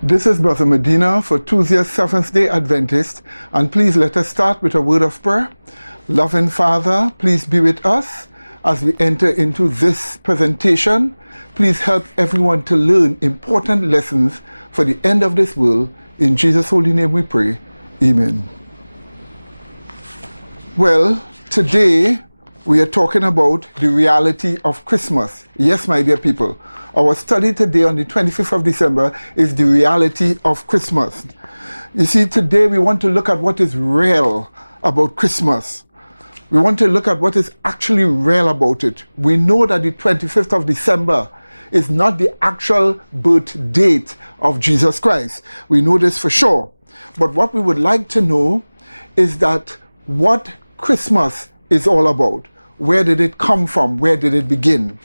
This is Brother Medina for Tuesday Seventh-day Adventist, and please let us start with a word of prayer. Loving Father, please be with us as we enter into this presentation. Please help everyone to learn important lessons for the end of this world. In Jesus' holy name we pray. Amen. Well, today we are talking about the reality of Christmas. Yes, my dear people. Our study today on the 25th of December is the reality of Christmas. You see, today we want to look at what is real about Christmas. We want to look at what is actually real about it. We know that the 25th of December is not the actual birth date of Jesus Christ. We know this for sure. But what we would like to know is that what Christmas is all about. Where did it come from? Where did it begin?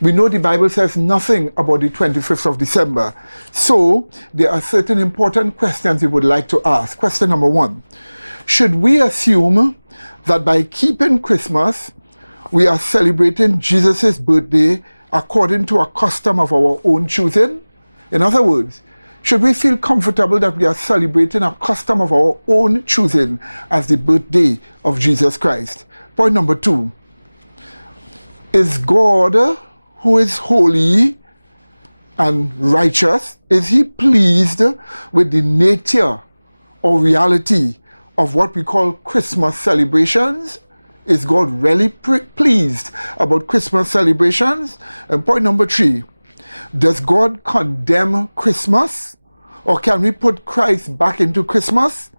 We know the Bible says nothing about the 25th of December. So there are certain important questions we would like to ask. Question number one. Should we assume that by keeping Christmas, we are celebrating Jesus' birthday according to a custom of our own choosing? In other words, should we feel comfortable that we are celebrating a custom of our own choosing as the birthday of Jesus Christ? Point number two. Is God, who is holy and righteous, is he pleased with the nature or reality of what we call Christmas celebrations? Is God really pleased about Christmas celebrations? And point number three, does God condemn Christmas? Or can we put Christ back into Christmas?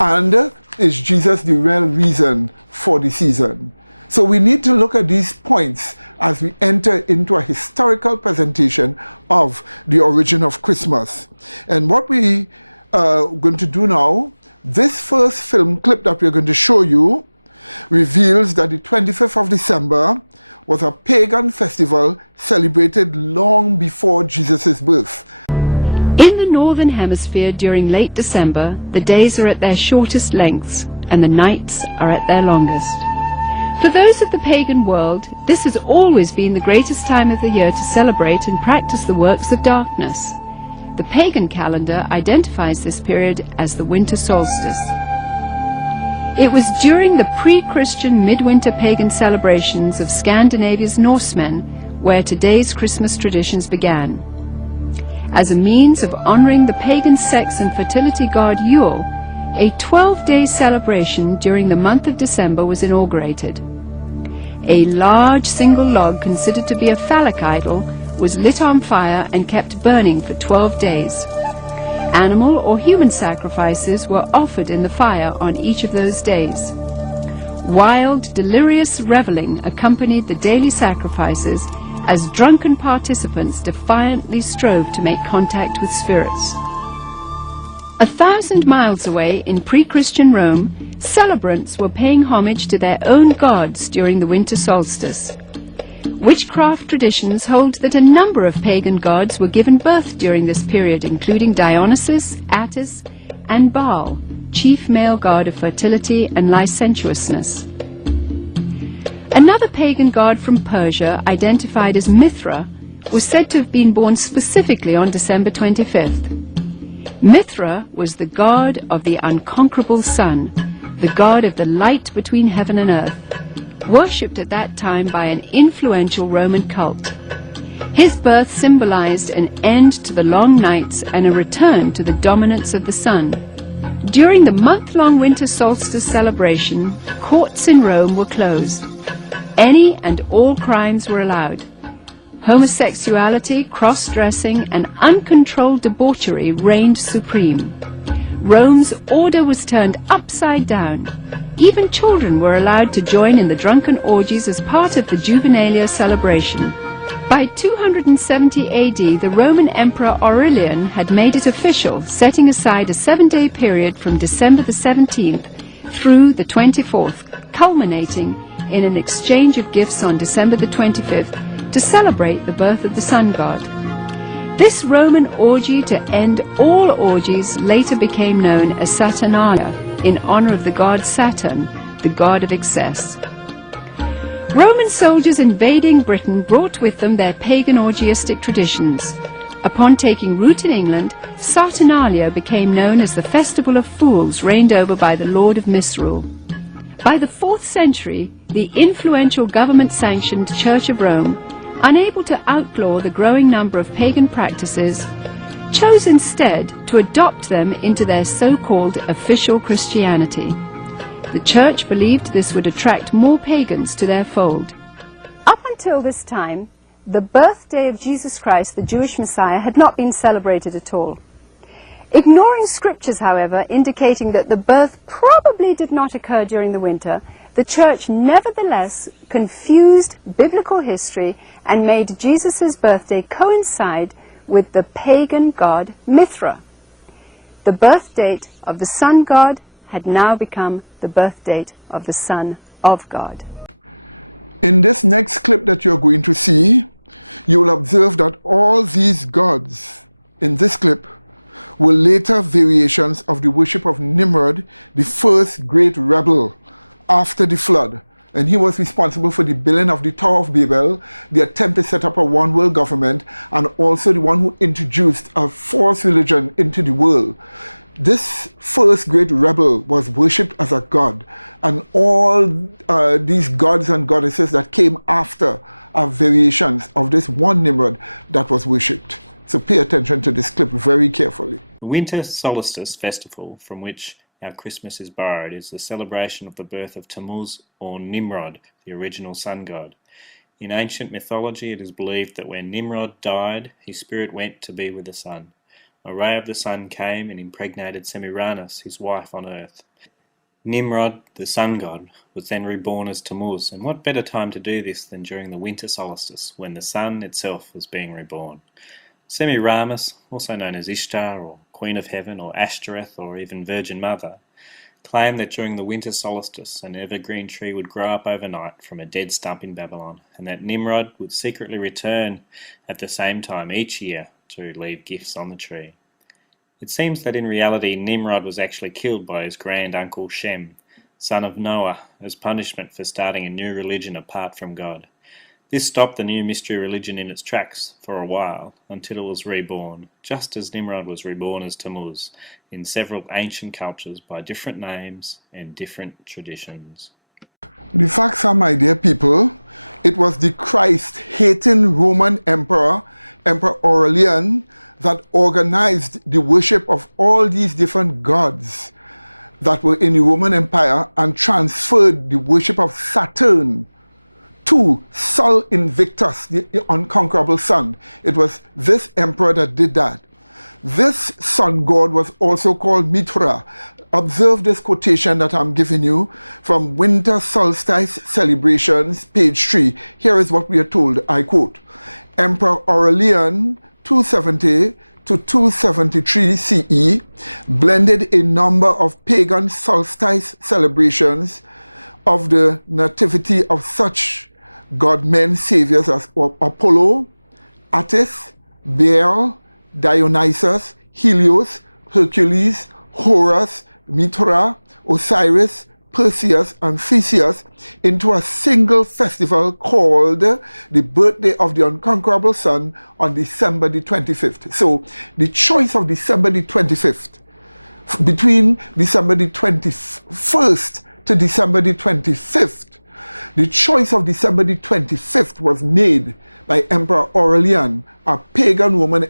And is Jesus the real reason for the season? So we need to look at these points as we enter into a historical presentation of the origin of Christmas. And what we are going to do now, this first film clip that we're going to show you reveals that the 25th of December was a pagan festival celebrated long before Jesus' birth. In the Northern Hemisphere during late December, the days are at their shortest lengths and the nights are at their longest. For those of the pagan world, this has always been the greatest time of the year to celebrate and practice the works of darkness. The pagan calendar identifies this period as the winter solstice. It was during the pre-Christian midwinter pagan celebrations of Scandinavia's Norsemen where today's Christmas traditions began. As a means of honoring the pagan sex and fertility god Yule, a 12-day celebration during the month of December was inaugurated. A large single log considered to be a phallic idol was lit on fire and kept burning for 12 days. Animal or human sacrifices were offered in the fire on each of those days. Wild, delirious reveling accompanied the daily sacrifices as drunken participants defiantly strove to make contact with spirits. 1,000 miles away in pre-Christian Rome, celebrants were paying homage to their own gods during the winter solstice. Witchcraft traditions hold that a number of pagan gods were given birth during this period, including Dionysus, Attis, and Baal, chief male god of fertility and licentiousness. Another pagan god from Persia, identified as Mithra, was said to have been born specifically on December 25th. Mithra was the god of the unconquerable sun, the god of the light between heaven and earth, worshipped at that time by an influential Roman cult. His birth symbolized an end to the long nights and a return to the dominance of the sun. During the month-long winter solstice celebration, courts in Rome were closed. Any and all crimes were allowed. Homosexuality, cross-dressing, and uncontrolled debauchery reigned supreme. Rome's order was turned upside down. Even children were allowed to join in the drunken orgies as part of the Juvenalia celebration. By 270 AD, the Roman Emperor Aurelian had made it official, setting aside a 7-day period from December the 17th through the 24th, culminating in an exchange of gifts on December the 25th to celebrate the birth of the sun god. This Roman orgy to end all orgies later became known as Saturnalia, in honor of the god Saturn, the god of excess. Roman soldiers invading Britain brought with them their pagan orgiastic traditions. Upon taking root in England, Saturnalia became known as the Festival of Fools, reigned over by the Lord of Misrule. By the 4th century, the influential government-sanctioned Church of Rome, unable to outlaw the growing number of pagan practices, chose instead to adopt them into their so-called official Christianity. The Church believed this would attract more pagans to their fold. Up until this time, the birthday of Jesus Christ, the Jewish Messiah, had not been celebrated at all. Ignoring scriptures, however, indicating that the birth probably did not occur during the winter, the Church nevertheless confused biblical history and made Jesus' birthday coincide with the pagan god Mithra. The birth date of the sun god had now become the birth date of the Son of God. In this next clip that you're going to see, you will observe that all these gods in this clip were later variations of the worship of Nimrod, the first great rebel after the flood. And he was responsible for the building of the Tower of Babel, the attempt to set up a one world government, and also the one who introduced a false religion into the world. This first great rebel was worshipped as a god, and all these gods and goddesses that came after are variations of this one Nimrod that was worshipped. So pay attention to this clip very carefully. The winter solstice festival, from which our Christmas is borrowed, is the celebration of the birth of Tammuz, or Nimrod, the original sun god. In ancient mythology, it is believed that when Nimrod died, his spirit went to be with the sun. A ray of the sun came and impregnated Semiramis, his wife on earth. Nimrod, the sun god, was then reborn as Tammuz, and what better time to do this than during the winter solstice, when the sun itself was being reborn. Semiramis, also known as Ishtar, or Queen of Heaven, or Ashtoreth, or even Virgin Mother, claimed that during the winter solstice an evergreen tree would grow up overnight from a dead stump in Babylon, and that Nimrod would secretly return at the same time each year to leave gifts on the tree. It seems that in reality Nimrod was actually killed by his grand uncle Shem, son of Noah, as punishment for starting a new religion apart from God. This stopped the new mystery religion in its tracks for a while, until it was reborn, just as Nimrod was reborn as Tammuz, in several ancient cultures by different names and different traditions. The facts are, my dear people, it was the Christ-hating Roman Emperor Aurelian, that organized the worship of all these different gods that were in the Roman Empire and transferred the worship of Saturn to Sol Invictus, the unconquerable sun. It was this emperor that did that. This sun god was also called Mithra. Observe this quotation that I'm giving you from Winter Solstice Celebrations, page 3. Here is what we are told, I quote, Emperor Aurelian, 270 to 273 CE, blended a number of pagan solstice celebrations of the nativity of such god-men saviors as Apollo, Attis, Baal, Dionysus, Helios, Hercules, Horus, Mithra, Osiris, Perseus, and Theseus into a single festival called the Birthday of the Unconquerable Sun on December the 25th. So the choice of December the 25th, between December the 21st to December the 25th, the choice of December the 25th was made by Emperor Aurelian, a pagan Roman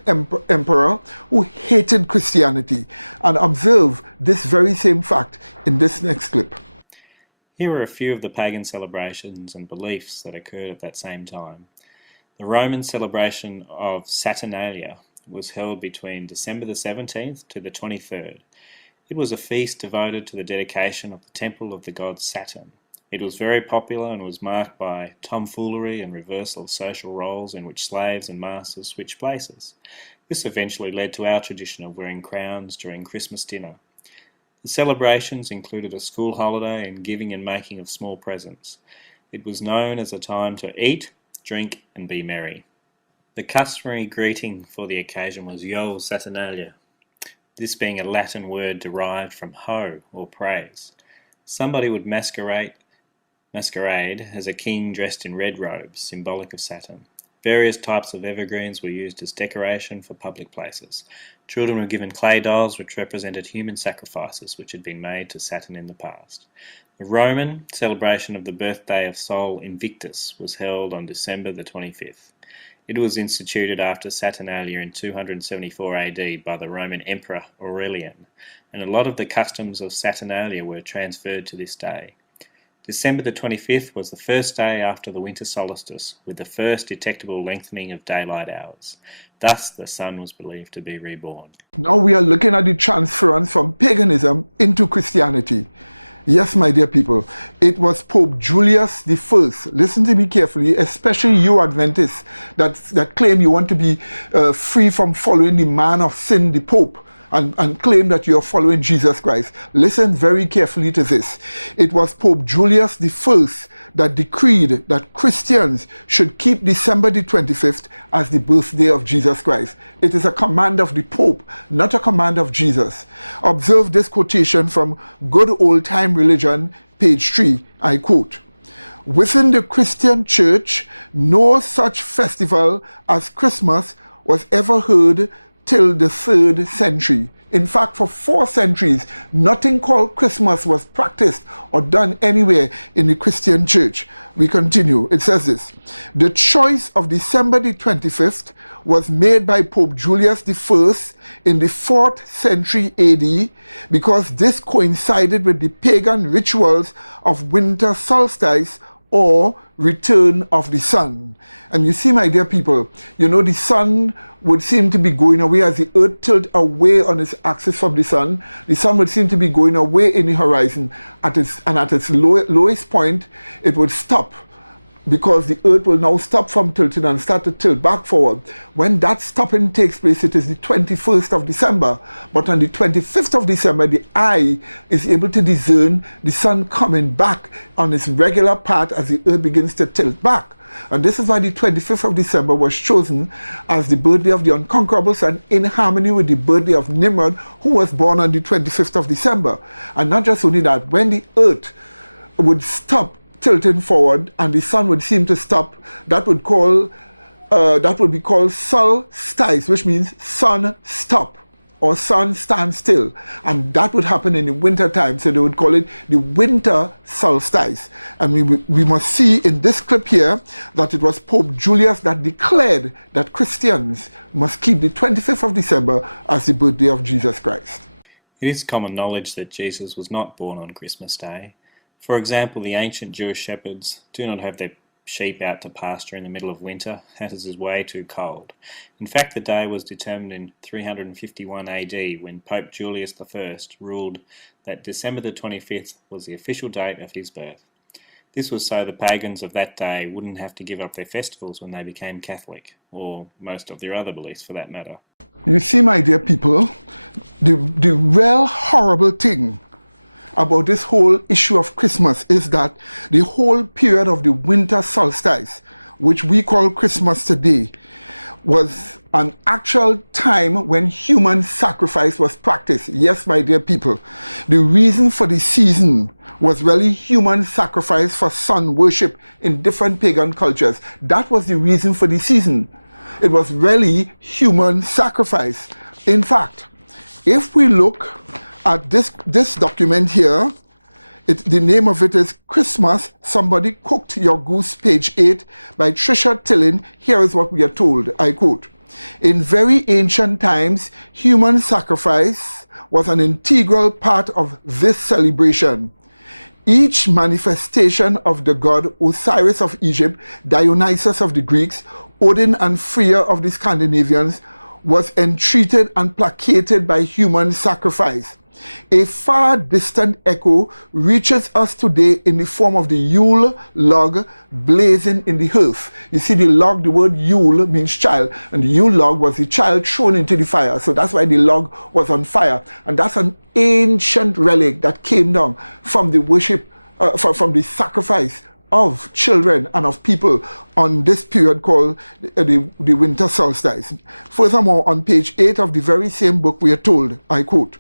emperor who hated Christianity. And observe this very same fact in this next clip. Here are a few of the pagan celebrations and beliefs that occurred at that same time. The Roman celebration of Saturnalia was held between December the 17th to the 23rd. It was a feast devoted to the dedication of the temple of the god Saturn. It was very popular and was marked by tomfoolery and reversal of social roles in which slaves and masters switched places. This eventually led to our tradition of wearing crowns during Christmas dinner. The celebrations included a school holiday and giving and making of small presents. It was known as a time to eat, drink and be merry. The customary greeting for the occasion was Yo Saturnalia, this being a Latin word derived from ho, or praise. Somebody would masquerade as a king dressed in red robes, symbolic of Saturn. Various types of evergreens were used as decoration for public places. Children were given clay dolls which represented human sacrifices which had been made to Saturn in the past. The Roman celebration of the birthday of Sol Invictus was held on December the 25th. It was instituted after Saturnalia in 274 AD by the Roman Emperor Aurelian, and a lot of the customs of Saturnalia were transferred to this day. December the 25th was the first day after the winter solstice, with the first detectable lengthening of daylight hours. Thus the sun was believed to be reborn. Now we are looking at the transference from paganism into Christianity. Yes, my dear people, it was Pope Julius I. Listen to me carefully, especially you Adventists that claim you want to be free from following the man of sin, the Pope, and claim that you are following Jesus Christ. Listen very carefully to this. It was Pope Julius I that decreed that Christians should keep December the 25th as the birthday of Jesus Christ. It is a command of the Pope, not a command of Jesus. Observe this quotation from Good Old Time Religion, page 3. I quote, "Within the Christian Church, no such festival as Christmas was ever heard till the 3rd century. In fact, for 4 centuries, nothing called Christmas was practiced or done anywhere in the Christian church." We continue. It says this: "The choice of December the 25th was made by Pope Julius I in the 4th century AD because this coincided with the pagan rituals of winter solstice or return of the sun." And you see, my dear people, you know, the sun would seem to be going away as the earth tilt away on its axis from the sun. The sun would seem to be going away in the horizon at its lowest point it would stop, because the earth will now stop from tilting and start to tilt back forward. When that stopping takes place, it is the 21st of December. But on the 25th of December, the eye is able to discern the sun coming back on its regular path as the earth begins to tilt back. And this is why the 25th of December was chosen as the birthday of the unconquerable sun, in harmony with the birthday of Nimrod, who was born on the 25th of December. And not just only that, when the earth would stop tilting forward and the sun would seem to stop, that would be called solstice, which means sun stop or sun stand still, and that would happen in the winter time, so they would call it the winter solstice. And we must see in this clip here that it was Pope Julius that declared that Christians must keep the 25th of December as the birthday of Jesus Christ. It is common knowledge that Jesus was not born on Christmas Day. For example, the ancient Jewish shepherds do not have their sheep out to pasture in the middle of winter, as it is way too cold. In fact, the day was determined in 351 AD when Pope Julius I ruled that December the 25th was the official date of his birth. This was so the pagans of that day wouldn't have to give up their festivals when they became Catholic, or most of their other beliefs for that matter. You see, my dear people, the real horrible thing about this whole issue of Christmas is that the whole period of the winter solstice, which we call Christmas today, was an actual time when human sacrifice was practiced. Yes, my dear people, the reason for the season was really human sacrifice for sun worship in different pagan cultures. That was the reason for the season. It was really human sacrifice. In fact, if we look at this document here, the name of it is Christmas, Somebody Cooked Your Goose, page 8, by Tricia Tillin. Here is what we are told, I quote: "In very ancient times, human sacrifice was an integral part of this celebration. Each manifestation of the god Osiris of Egypt, Dionysus of the Greeks, Odin and Freya of the Scandinavians was entreated and placated by human sacrifice. A far distant echo reaches us today in the form of the Yule log blazing in the hearth." You see, the log, the word Yule means child, and the Yule log was the child thrown into the fire. So that's why the log was on fire. And that's an ancient relic that came down from the worship, from the sacrifice of children and of people on this period called the winter solstice. Furthermore, on page 8 of the very same book, we are told, I quote,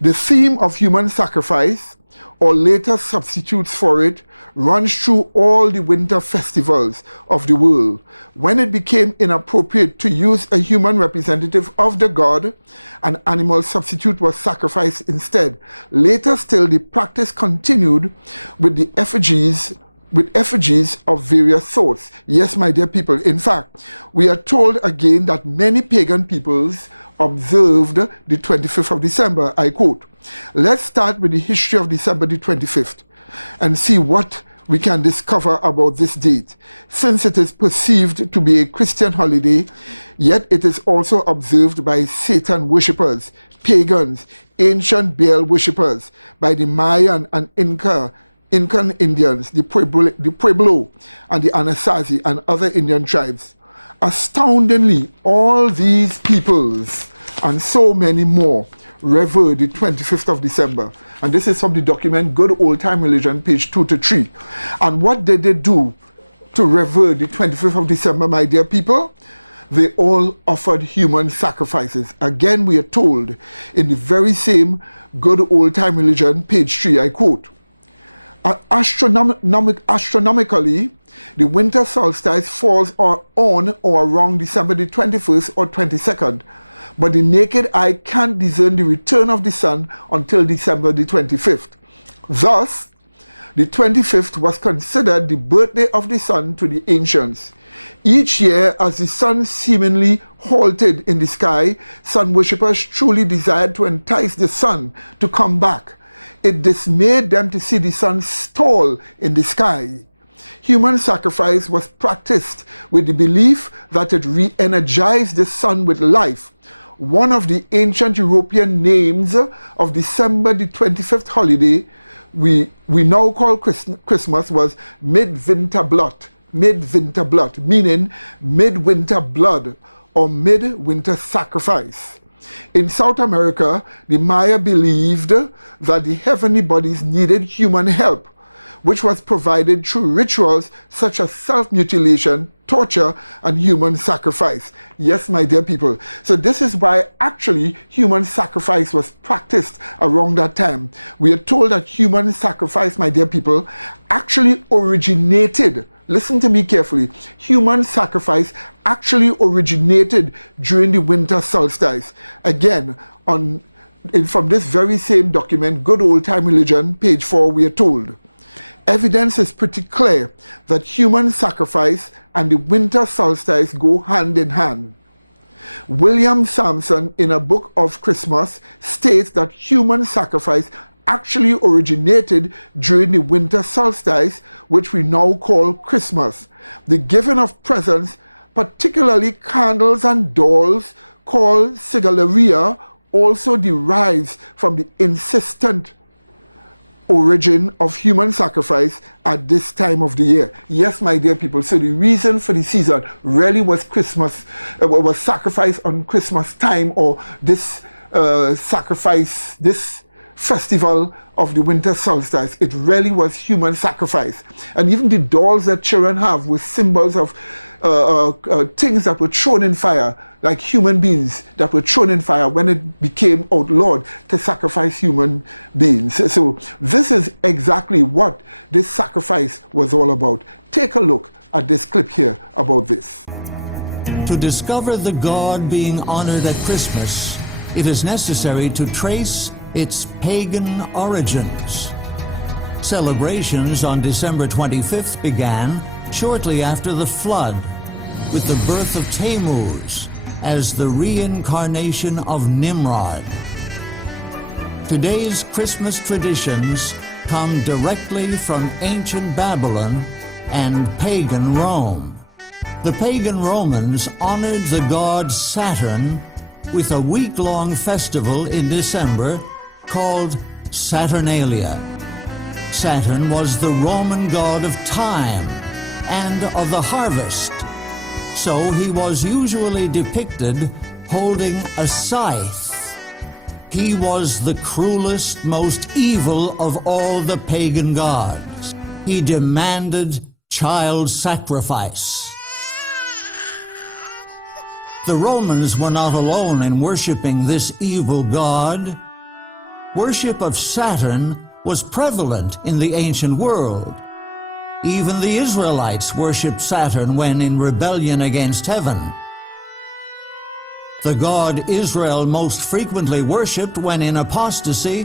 The theme of human sacrifice, or later substitutes for it, runs through all the winter festivals of the world. When it became inappropriate to use a human representative of the god, an animal substitute was sacrificed instead. Later still, the practice continued with the effigies of various sorts. Yes, my dear people, in fact, we are told again that many pagan peoples observed the 25th of December. I quote, "Let's start with the history of December the 25th and see what we can discover about this date. Since it is perceived to be a Christian holiday, yet it is also observed by Satan worshippers, pagans, ancient Baal worshippers, by the Mayan and Incan Indians, the Pueblo and the Anasazi and other Indian tribes. Astoundingly, all these peoples and so many more revere the 25th of December. And this is from the document Good Old Time Religion, page 2 to 3. And what did they do to revere the 25th of December, my dear people? They all offered human sacrifices. Again, we are told in the very same Good Old Time Religion, page 3, I quote, Astronomically, the winter solstice falls on or around December the 21st or 22nd, but the naked eye can't discern the return of the sun until December the 25th. Thus, the 25th was considered the birthday of the sun to the ancients. Each year, as the sun seemingly halted in the sky, sun worshippers truly desired to entice the sun to come back. It dismayed them to see the sun stall in the sky. Human sacrifice was practiced with the belief that it re-energized the sun with life. One of the ancient European names of December the 25th holiday we now call Christmas was Midwinterblood, meaning midwinter blood or midwinter sacrifice. In South America, the Maya believed that the heavenly bodies needed human help, which was provided through rituals such as self-mutilation, torture, and human sacrifice. Yes, my dear people. So this is why actually human sacrifice was practiced around that time. We are told that human sacrifice, my dear people, actually originated, listen to me carefully, human sacrifice actually originated during the winter solstice. Again, from this very same document, Good Old Time Religion, page 4, we are told, evidence is pretty clear that human sacrifice and the winter solstice go hand in hand. William Sampson, in a book of Christmas, states that human sacrifice actually originated during the winter solstice, which we now call Christmas. The giving of presents, particularly candles and dolls, called sigilleria, also derives from the insistent origin of human sacrifice at this time of the year. Yes, my dear people, so the reason for the season really was Christmas, was sacrifice on Christmas time, or this sacrifice, this festival of the winter solstice. It really was human sacrifice. And even the dolls that children have were symbols of things that were thrown in fire, like human beings that were thrown in fire when it became outlawed to sacrifice human beings. So this is exactly what this sacrifice was all about. Take a look at this clip here about this. To discover the god being honored at Christmas, it is necessary to trace its pagan origins. Celebrations on December 25th began shortly after the flood, with the birth of Tammuz as the reincarnation of Nimrod. Today's Christmas traditions come directly from ancient Babylon and pagan Rome. The pagan Romans honored the god Saturn with a week-long festival in December called Saturnalia. Saturn was the Roman god of time and of the harvest, so he was usually depicted holding a scythe. He was the cruelest, most evil of all the pagan gods. He demanded child sacrifice. The Romans were not alone in worshiping this evil god. worship of Saturn was prevalent in the ancient world. Even the Israelites worshipped Saturn when in rebellion against heaven. The god Israel most frequently worshipped when in apostasy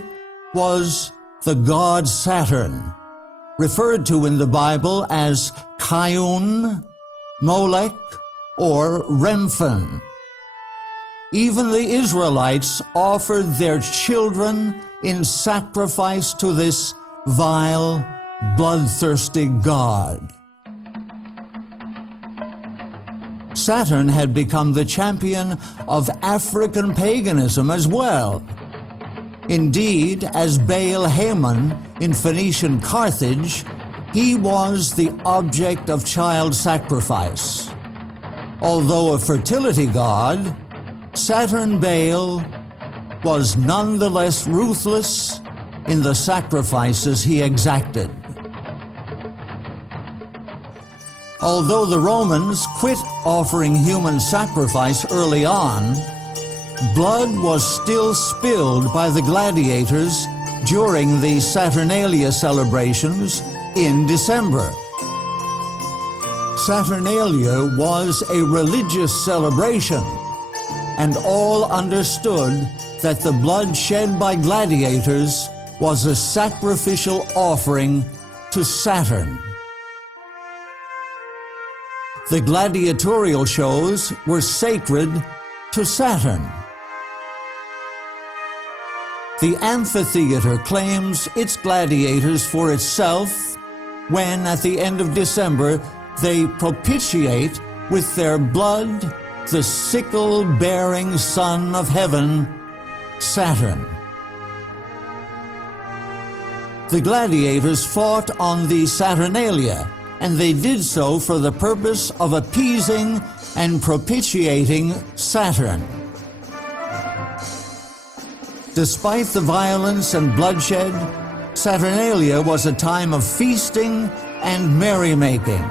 was the god Saturn, referred to in the Bible as Kayun, Molech, or Remphan. Even the Israelites offered their children in sacrifice to this vile, bloodthirsty god. Saturn had become the champion of African paganism as well. Indeed, as Baal Haman in Phoenician Carthage, he was the object of child sacrifice. Although a fertility god, Saturn Baal was nonetheless ruthless in the sacrifices he exacted. Although the Romans quit offering human sacrifice early on, blood was still spilled by the gladiators during the Saturnalia celebrations in December. Saturnalia was a religious celebration, and all understood that the blood shed by gladiators was a sacrificial offering to Saturn. The gladiatorial shows were sacred to Saturn. The amphitheater claims its gladiators for itself when, at the end of December, they propitiate with their blood the sickle-bearing son of heaven, Saturn. The gladiators fought on the Saturnalia, and they did so for the purpose of appeasing and propitiating Saturn. Despite the violence and bloodshed, Saturnalia was a time of feasting and merrymaking.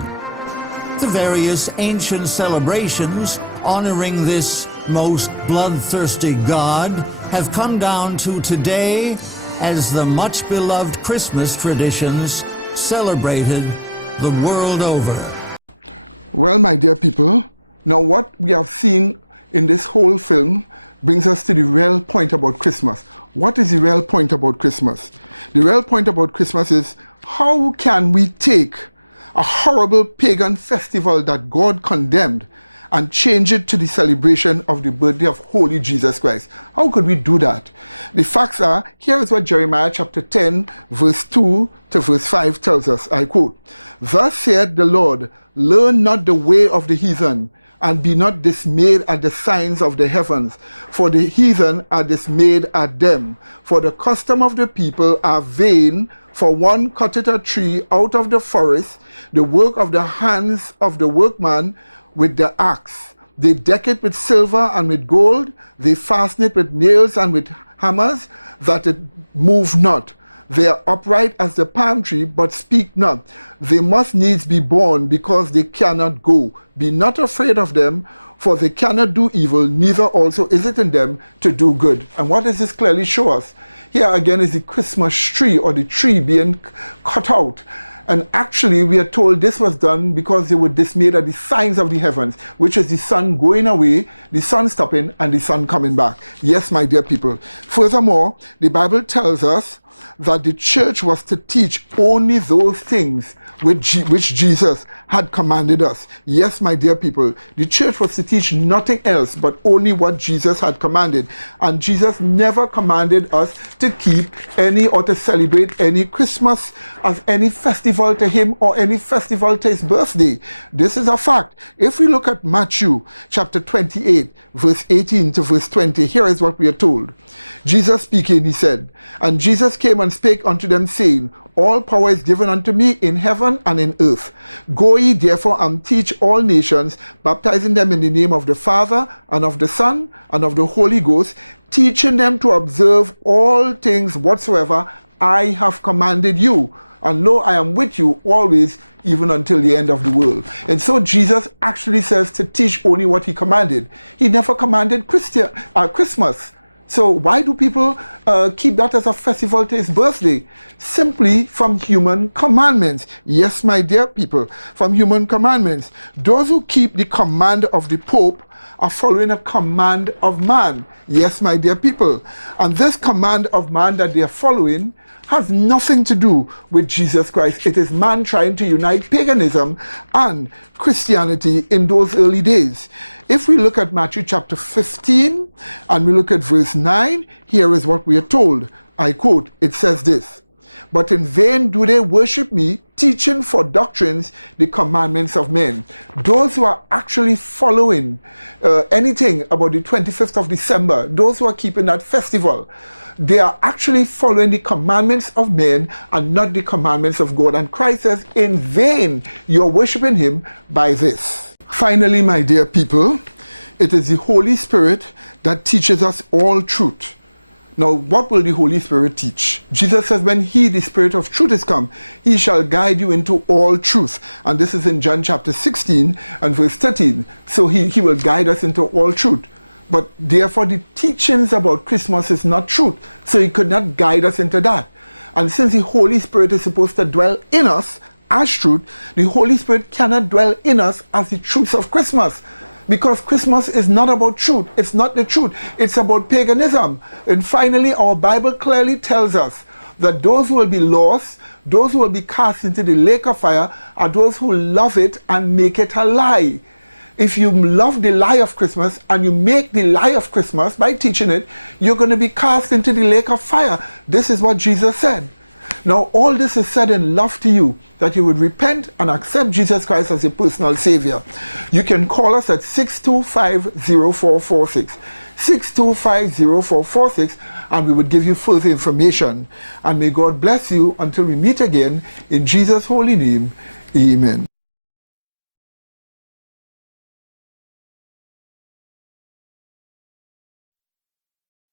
The various ancient celebrations honoring this most bloodthirsty god have come down to today as the much-beloved Christmas traditions celebrated the world over. Well, my dear people, now what we have seen in this whole film brings us to the real point about Christmas. What is the real point about Christmas? The real point about Christmas is, how can we take a horrible pagan festival that God condemned and change it to the celebration of the birthday of Holy Jesus Christ? How could we do that? The facts are, here is what Jeremiah chapter 10, verse 2 to verse 5 tells us. I quote, "Thus saith the Lord, learn not the way of the heathen, and be not dismayed at the signs of the heavens, for the heathen are dismayed at them. For the custom of the people are vain, for one cutteth a tree out of the forest, the work of the hands of the workman with the axe. They deck it with silver and with gold, they fasten it with nails and with hammers, that it move not. They are upright as the palm tree, but speak not. They must needs be born, because they cannot go. Be not afraid of them, for they cannot do evil, neither also is it in them to do good." And what does this clearly show us? Here again is the Christmas tree, or the tree being cut out. And actually, we are told this was done because they were dismayed at the signs of the heavens, which is the sun going away, the sun stopping, and the sun coming back. Yes, my dear people. Furthermore, the Bible tells us that the church was to teach only those things which Jesus had commanded us. Yes, my dear people, the church was to teach nothing else but only what Jesus had commanded. And Jesus never commanded us to keep any or to celebrate any Christmas as any festival to him or any festival to his birthday. This is a fact. If we look at Matthew chapter 28, verse 18 to verse 20, here is what we are told. Jesus speaking, he said, "And Jesus came and spake unto them, saying, All power is given unto me in heaven and in earth. Go ye therefore and teach all nations, baptizing them in the name of the Father and of the Son and of the Holy Ghost, teaching them to observe all things whatsoever I have commanded you. And lo, I am with you always, even until the end of the world." And so Jesus actually says to teach only what he commanded. He never commanded Christmas. So why do people keep that as a festival to his birthday? Simply from human commandments. Yes, my dear people, from human commandments. Those who keep the command of the Pope are following a command of man. Yes, my dear people. And this command of man that they are following has nothing to do with Jesus Christ. It is man trying to unite paganism and Christianity in those early days. If we look at Matthew chapter 15 and we look at verse 9, here is what we are told. I quote, it says this, "But in vain do they worship me, teaching for doctrines the commandments of men." Those who are actually following anything about the 25th of December, those who are keeping that festival, they are actually following the commandments of men and not the commandments of God. And Christ says, in vain you're worshiping him by this. Finally, my dear people, it is the Holy Spirit that teaches us all truth. Now, what will the Holy Spirit teach? Jesus says, when he, the Spirit of truth, is come, he shall guide you into all truth. And this is in John chapter 16 and verse 13. So he will guide us into all truth. But therefore the teachings about Christmas is not truth. So he could not guide us into that. And since the Holy Spirit is supposed to dwell in us as truth, the Holy Spirit cannot dwell in us as the truths of Christmas. Because Christmas is not about truth. It's not the truth. It's about paganism. And finally, our Bible clearly tells us that those who will be lost, those who will be cast into the lake of fire, are those who love it and make it a lie. If you love the lie of Christmas and you make the lie of Christmas by teaching it, you're going to be cast into the lake of fire. This is what Jesus said. Now, all this is said in love to you, that you would repent and accept Jesus Christ as your personal Savior. You can call us at 625-0446. 625-0446, and we would give you further information. And may God bless you until we meet again. In Jesus' holy name, amen.